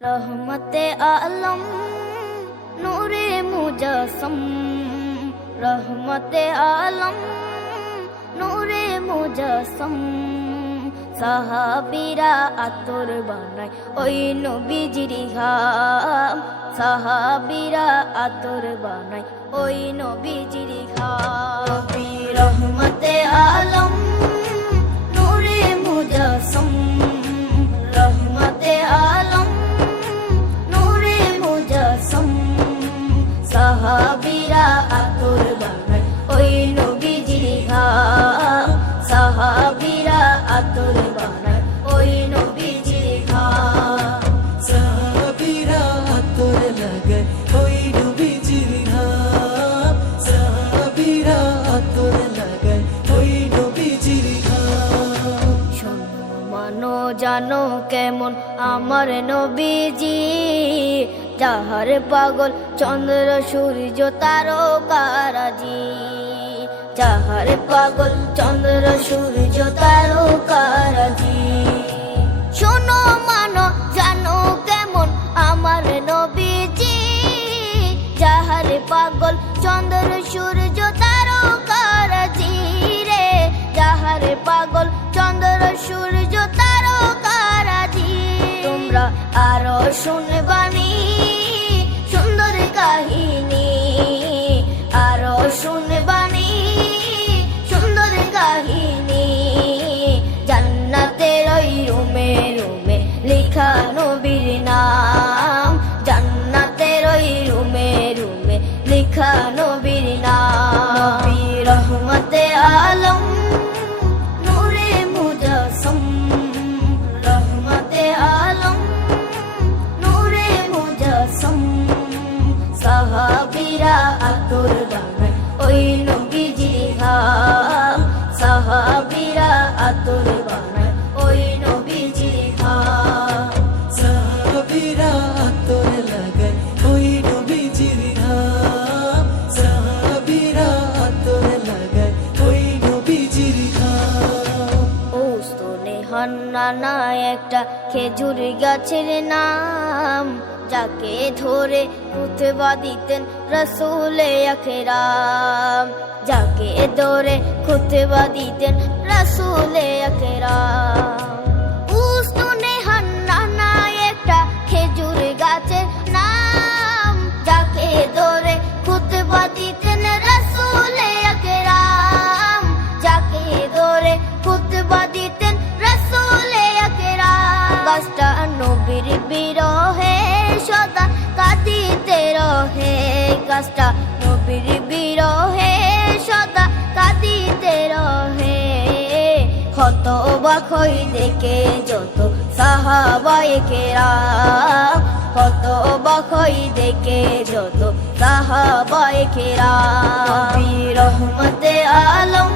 रहमते आलम नूरे मुजस्सम, रहमते आलम नूरे मुजस्सम। সাহাবীরা আতর বানায় ওই নবীজির ঘাম, সাহাবীরা আতর বানায় ওই নবীজির ঘাম। নবী রহমতে আলম নূরে মুজস্সম, রহমতে আলম নূরে মুজস্সম। সাহাবীরা আতর বানায় ওই নবীজির ঘাম, সাহাবীরা আতর বানায় ওই নবীজির ঘাম। সাহাবীরা আতর লাগায় ওই নবীজির ঘাম, সাহাবীরা আতর লাগায় ওই নবীজির ঘাম। শোনো মানো জানো কেমন আমার নবীজি, যাহার পাগল চন্দ্র সূর্য তারকারাজি, যাহার পাগল চন্দ্র সূর্য তারকারাজি। শোনো মানো জানো কেমন আমার নবীজি, যাহার পাগল চন্দ্র সূর্য তারকারাজি রে, যাহার পাগল চন্দ্র সূর্য তারকারাজি। তোমরা আরো শুনবানি সুন্দর কাহিনী, আরো শুনবানি সুন্দর কাহিনী। জান্নাতের ওই রুমে রুমে লেখা নবীর নাম, জান্নাতের ওই রুমে রুমে লেখা নবীর নাম। নবী রহমতে আলম নূরে মুজস্সম, রহমতে আলম নূরে মুজস্সম। সাহাবীরা আতর বানায় ওই নবীজির ঘাম, সাহাবীরা আতর বানায় ওই নবীজির ঘাম। সাহাবীরা আতর লাগায় ওই নবীজির ঘাম, সাহাবীরা আতর লাগায় ওই নবীজির ঘাম। ওস্তনে হান্নানা একটা খেজুর গাছের নাম, যাকে ধরে খুতবা দিতেন রাসূলে আকরাম, যাকে ধরে খুতবা দিতেন রাসূলে আকরাম। উস্তনে হান্নানা একটা খেজুর গাছের নাম, যাকে ধরে খুতবা দিতেন রাসূলে আকরাম, যাকে ধরে খুতবা দিতেন রাসূলে আকরাম। গাছটা নবীর বিরহে সদা কাঁদিতে রহে, গাছটা নবীর বিরহে সদা কাঁদিতে রহে। হতবাক হই দেখে যত সাহাবায়ে কেরাম, হতবাক হই দেখে যত সাহাবায়ে কেরাম। নবী রহমতে আলম